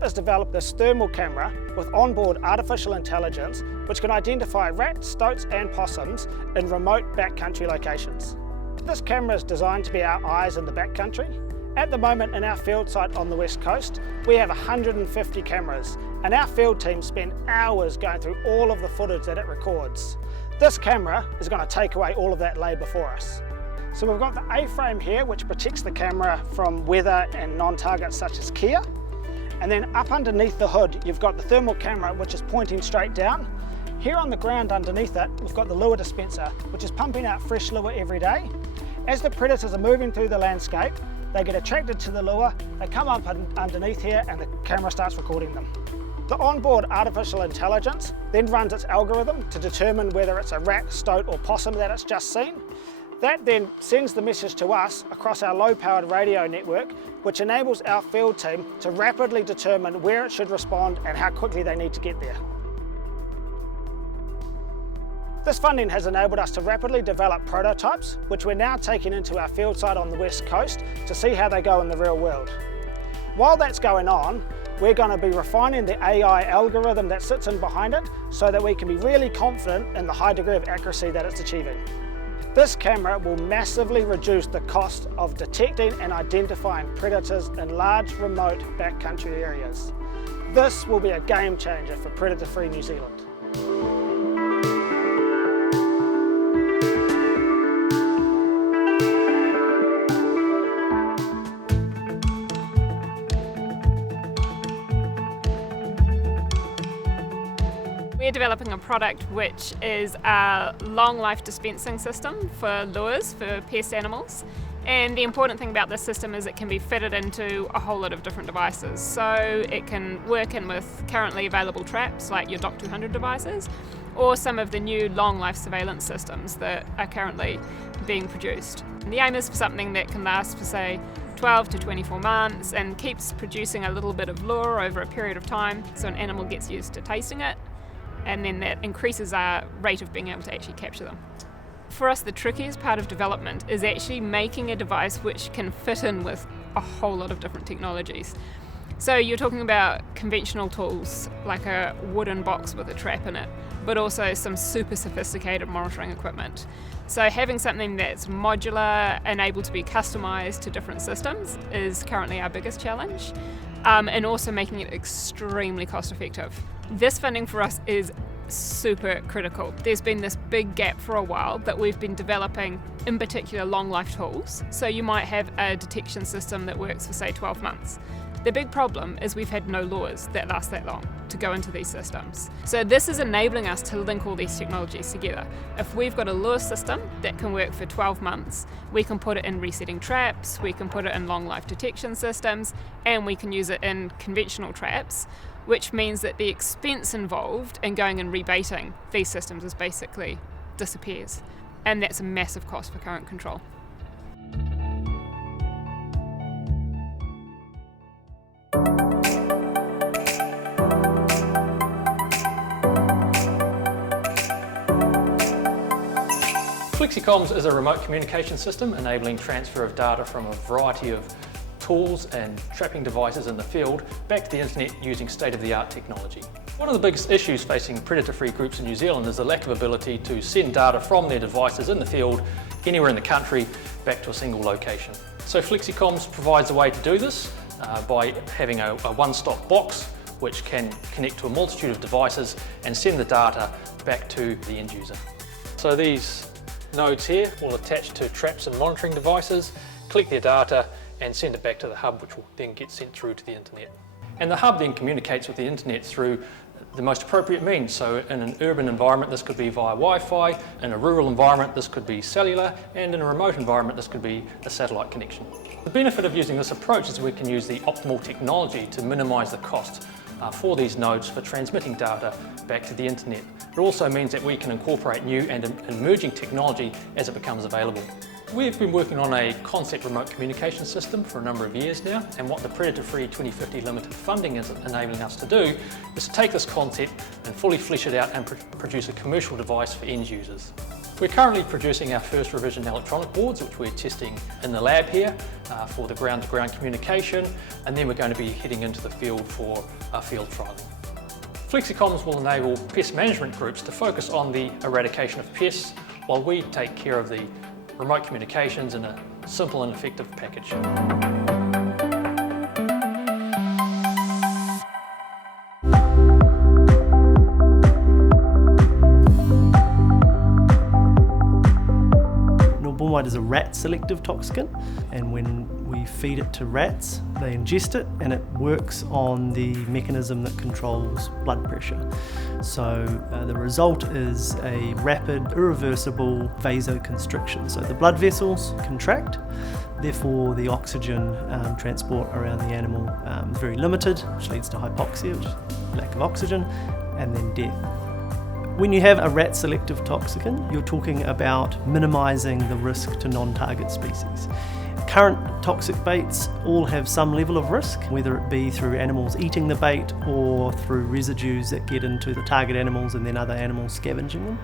Govt has developed this thermal camera with onboard artificial intelligence which can identify rats, stoats and possums in remote backcountry locations. This camera is designed to be our eyes in the backcountry. At the moment in our field site on the west coast, we have 150 cameras and our field team spend hours going through all of the footage that it records. This camera is going to take away all of that labour for us. So we've got the A-frame here which protects the camera from weather and non-targets such as Kia. And then up underneath the hood you've got the thermal camera which is pointing straight down. Here on the ground underneath it we've got the lure dispenser which is pumping out fresh lure every day. As the predators are moving through the landscape, they get attracted to the lure, they come up underneath here and the camera starts recording them. The onboard artificial intelligence then runs its algorithm to determine whether it's a rat, stoat or possum that it's just seen. That then sends the message to us across our low-powered radio network, which enables our field team to rapidly determine where it should respond and how quickly they need to get there. This funding has enabled us to rapidly develop prototypes, which we're now taking into our field site on the west coast to see how they go in the real world. While that's going on, we're going to be refining the AI algorithm that sits in behind it so that we can be really confident in the high degree of accuracy that it's achieving. This camera will massively reduce the cost of detecting and identifying predators in large, remote backcountry areas. This will be a game changer for predator-free New Zealand. We're developing a product which is a long life dispensing system for lures for pest animals. And the important thing about this system is it can be fitted into a whole lot of different devices. So it can work in with currently available traps like your Govt 200 devices or some of the new long life surveillance systems that are currently being produced. And the aim is for something that can last for say 12 to 24 months and keeps producing a little bit of lure over a period of time so an animal gets used to tasting it. And then that increases our rate of being able to actually capture them. For us, the trickiest part of development is actually making a device which can fit in with a whole lot of different technologies. So you're talking about conventional tools like a wooden box with a trap in it, but also some super sophisticated monitoring equipment. So having something that's modular and able to be customized to different systems is currently our biggest challenge, and also making it extremely cost effective. This funding for us is super critical. There's been this big gap for a while that we've been developing, in particular long life tools. So you might have a detection system that works for say 12 months. The big problem is we've had no lures that last that long to go into these systems. So this is enabling us to link all these technologies together. If we've got a lure system that can work for 12 months, we can put it in resetting traps, we can put it in long life detection systems, and we can use it in conventional traps, which means that the expense involved in going and rebaiting these systems is basically disappears. And that's a massive cost for current control. Flexicoms is a remote communication system enabling transfer of data from a variety of tools and trapping devices in the field back to the internet using state-of-the-art technology. One of the biggest issues facing predator-free groups in New Zealand is the lack of ability to send data from their devices in the field anywhere in the country back to a single location. So Flexicoms provides a way to do this by having a one-stop box which can connect to a multitude of devices and send the data back to the end user. So these nodes here will attach to traps and monitoring devices, collect their data and send it back to the hub, which will then get sent through to the internet. And the hub then communicates with the internet through the most appropriate means. So in an urban environment this could be via Wi-Fi, in a rural environment this could be cellular, and in a remote environment this could be a satellite connection. The benefit of using this approach is we can use the optimal technology to minimise the cost for these nodes for transmitting data back to the internet. It also means that we can incorporate new and emerging technology as it becomes available. We've been working on a concept remote communication system for a number of years now, and what the Predator Free 2050 limited funding is enabling us to do is to take this concept and fully flesh it out and produce a commercial device for end users. We're currently producing our first revision electronic boards, which we're testing in the lab here for the ground-to-ground communication, and then we're going to be heading into the field for field trialling. Flexicoms will enable pest management groups to focus on the eradication of pests while we take care of the remote communications in a simple and effective package. Nordic White is a rat selective toxicant, and when we feed it to rats, they ingest it and it works on the mechanism that controls blood pressure. So the result is a rapid, irreversible vasoconstriction. So the blood vessels contract, therefore the oxygen transport around the animal is very limited, which leads to hypoxia, which is lack of oxygen, and then death. When you have a rat selective toxicant, you're talking about minimising the risk to non-target species. Current toxic baits all have some level of risk, whether it be through animals eating the bait or through residues that get into the target animals and then other animals scavenging them.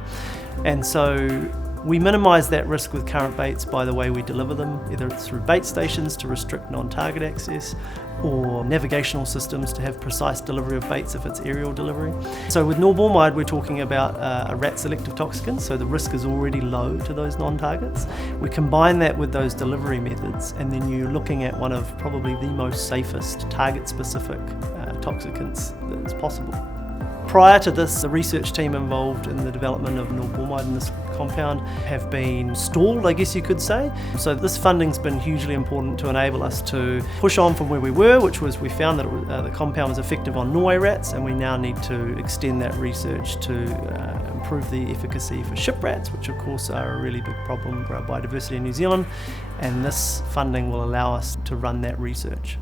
And so we minimise that risk with current baits by the way we deliver them, either it's through bait stations to restrict non-target access, or navigational systems to have precise delivery of baits if it's aerial delivery. So with Nordic White we're talking about a rat selective toxicant, so the risk is already low to those non-targets. We combine that with those delivery methods and then you're looking at one of probably the most safest target-specific toxicants that's possible. Prior to this, the research team involved in the development of Nordic White in this compound have been stalled, I guess you could say. So this funding's been hugely important to enable us to push on from where we were, which was we found that the compound was effective on Norway rats, and we now need to extend that research to improve the efficacy for ship rats, which of course are a really big problem for our biodiversity in New Zealand, and this funding will allow us to run that research.